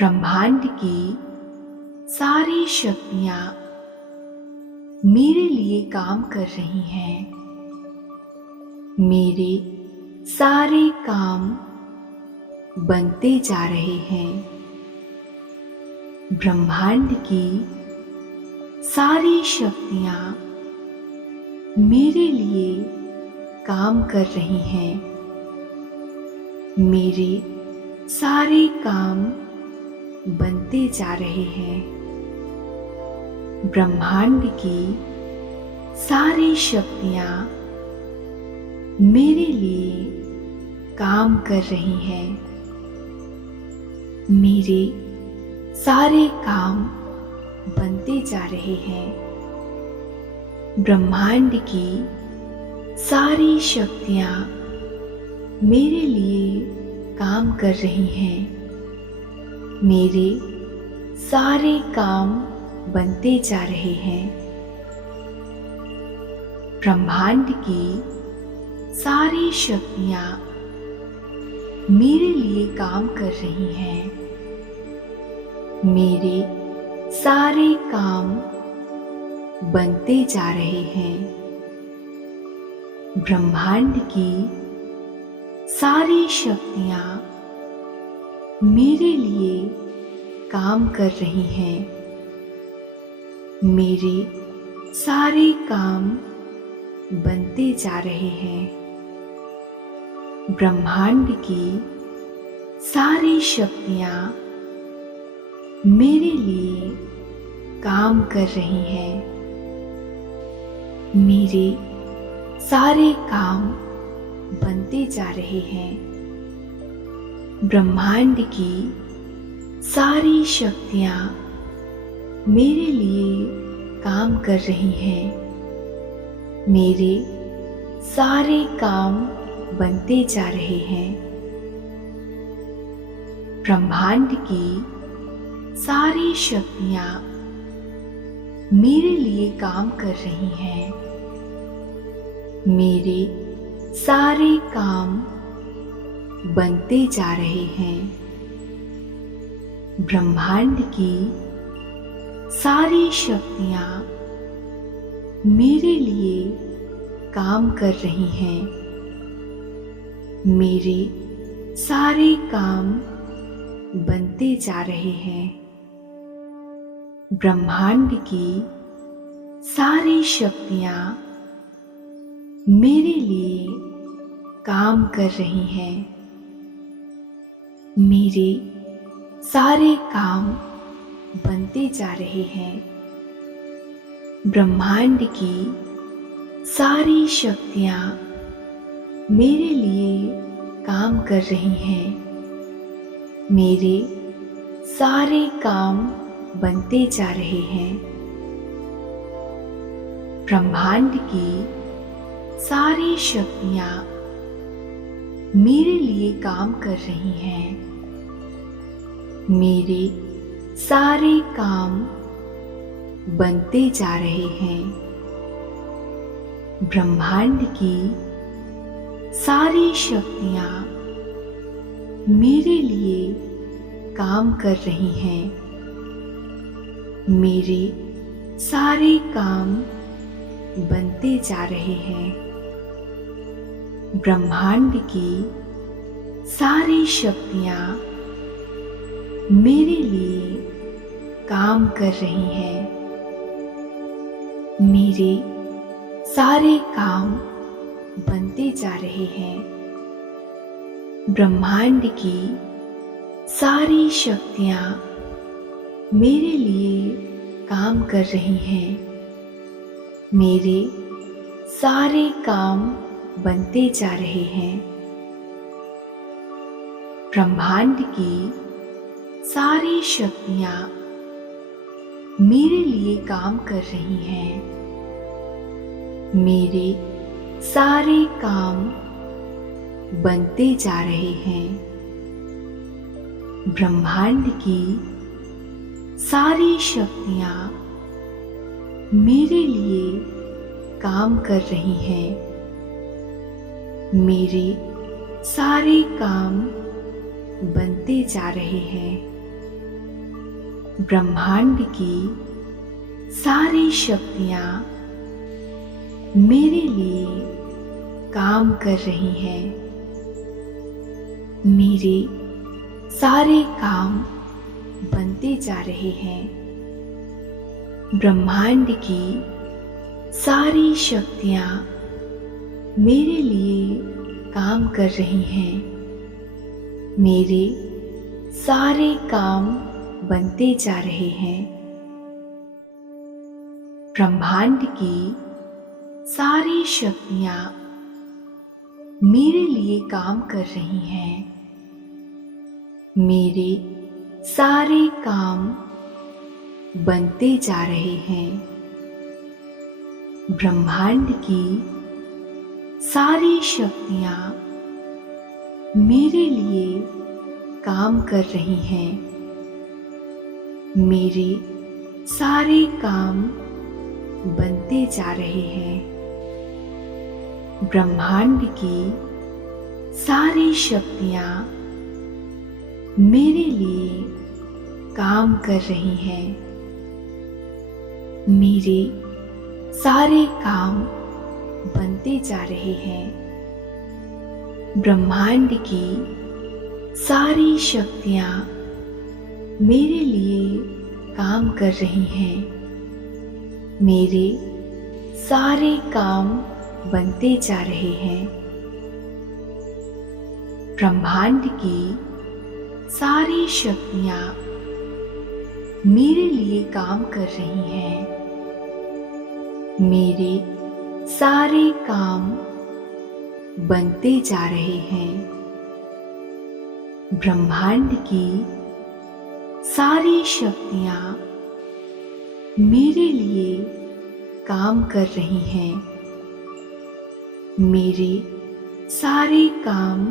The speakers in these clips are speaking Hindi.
ब्रह्मांड की सारी शक्तियां मेरे लिए काम कर रही हैं। मेरे सारे काम बनते जा रहे हैं। ब्रह्मांड की सारी शक्तियां मेरे लिए काम कर रही हैं। मेरे सारे काम बनते जा रहे हैं। ब्रह्मांड की सारी शक्तियां मेरे लिए काम कर रही हैं। मेरे सारे काम बनते जा रहे हैं। ब्रह्मांड की सारी शक्तियां मेरे लिए काम कर रही हैं। मेरे सारे काम बनते जा रहे हैं। ब्रह्मांड की सारी शक्तियां मेरे लिए काम कर रही हैं। मेरे सारे काम बनते जा रहे हैं। ब्रह्मांड की सारी शक्तियां मेरे लिए काम कर रही हैं। मेरे सारे काम बनते जा रहे हैं। ब्रह्मांड की सारी शक्तियां मेरे लिए काम कर रही हैं। मेरे सारे काम बनते जा रहे हैं। ब्रह्मांड की सारी शक्तियां मेरे लिए काम कर रही हैं। मेरे सारे काम बनते जा रहे हैं। ब्रह्मांड की सारी शक्तियां मेरे लिए काम कर रही हैं। मेरे सारे काम बनते जा रहे हैं। ब्रह्मांड की सारी शक्तियां मेरे लिए काम कर रही हैं। मेरे सारे काम बनते जा रहे हैं। ब्रह्मांड की सारी शक्तियां मेरे लिए काम कर रही हैं। मेरे सारे काम बनते जा रहे हैं। ब्रह्मांड की सारी शक्तियां मेरे लिए काम कर रही हैं। मेरे सारे काम बनते जा रहे हैं। ब्रह्मांड की सारी शक्तियां मेरे लिए काम कर रही हैं। मेरे सारे काम बनते जा रहे हैं। ब्रह्मांड की सारी शक्तियां मेरे लिए काम कर रही हैं। मेरे सारे काम बनते जा रहे हैं। ब्रह्मांड की सारी शक्तियां मेरे लिए काम कर रही हैं। मेरे सारे काम बनते जा रहे हैं। ब्रह्मांड की सारी शक्तियां मेरे लिए काम कर रही हैं। मेरे सारे काम बनते जा रहे हैं। ब्रह्मांड की सारी शक्तियां मेरे लिए काम कर रही हैं। मेरे सारे काम बनते जा रहे हैं। ब्रह्मांड की सारी शक्तियां मेरे लिए काम कर रही हैं। मेरे सारे काम बनते जा रहे हैं। ब्रह्मांड की सारी शक्तियाँ मेरे लिए काम कर रही हैं। मेरे सारे काम बनते जा रहे हैं। ब्रह्मांड की सारी शक्तियाँ मेरे लिए काम कर रही हैं। मेरे सारे काम बनते जा रहे हैं। ब्रह्मांड की सारी शक्तियाँ मेरे लिए काम कर रही हैं। मेरे सारे काम बनते जा रहे हैं। ब्रह्मांड की सारी शक्तियाँ मेरे लिए काम कर रही हैं। मेरे सारे काम बनते जा रहे हैं। ब्रह्मांड की सारी शक्तियाँ मेरे लिए काम कर रही हैं। मेरे सारे काम बनते जा रहे हैं। ब्रह्मांड की सारी शक्तियाँ मेरे लिए काम कर रही हैं। मेरे सारे काम बनते जा रहे हैं। ब्रह्मांड की सारी शक्तियाँ मेरे लिए काम कर रही हैं। मेरे सारे काम बनते जा रहे हैं। ब्रह्मांड की सारी शक्तियाँ मेरे लिए काम कर रही हैं। मेरे सारे काम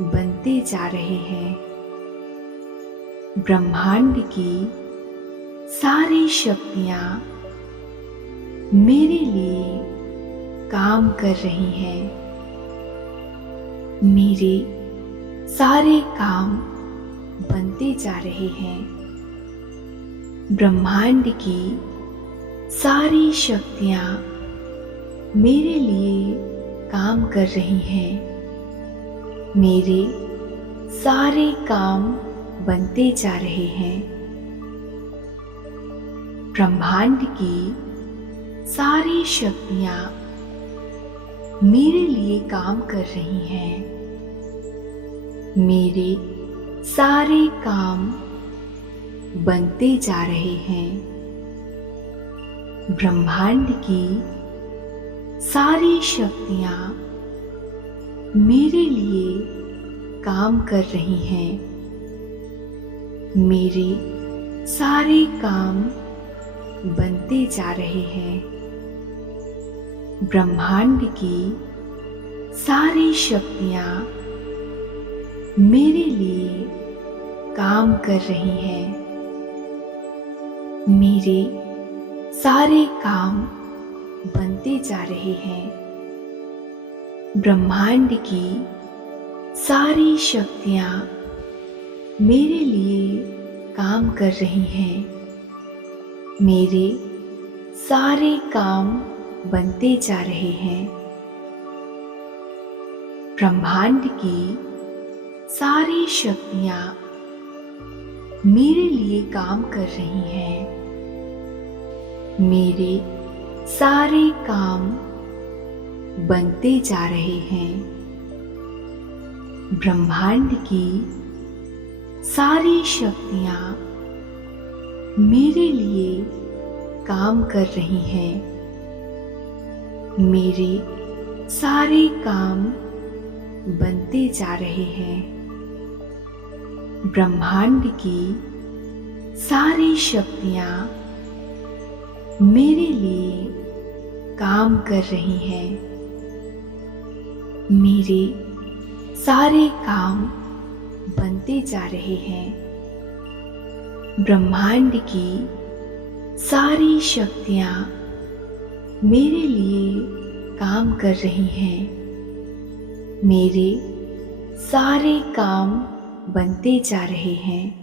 बनते जा रहे हैं। ब्रह्मांड की सारी शक्तियाँ मेरे लिए काम कर रही हैं। मेरे सारे काम बनते जा रहे हैं। ब्रह्मांड की सारी शक्तियाँ मेरे लिए काम कर रही हैं। मेरे सारे काम बनते जा रहे हैं। ब्रह्मांड की सारी शक्तियाँ मेरे लिए काम कर रही हैं। मेरे सारे काम बनते जा रहे हैं। ब्रह्मांड की सारी शक्तियाँ मेरे लिए काम कर रही हैं। मेरे सारे काम बनते जा रहे हैं। ब्रह्मांड की सारी शक्तियाँ मेरे लिए काम कर रही हैं। मेरे सारे काम बनते जा रहे हैं। ब्रह्मांड की सारी शक्तियाँ मेरे लिए काम कर रही हैं। मेरे सारे काम बनते जा रहे हैं। ब्रह्मांड की सारी शक्तियाँ मेरे लिए काम कर रही हैं। मेरे सारे काम बनते जा रहे हैं। ब्रह्मांड की सारी शक्तियाँ मेरे लिए काम कर रही हैं। मेरे सारे काम बनते जा रहे हैं। ब्रह्मांड की सारी शक्तियाँ मेरे लिए काम कर रही हैं। मेरे सारे काम बनते जा रहे हैं। ब्रह्मांड की सारी शक्तियाँ मेरे लिए काम कर रही हैं। मेरे सारे काम बनते जा रहे हैं।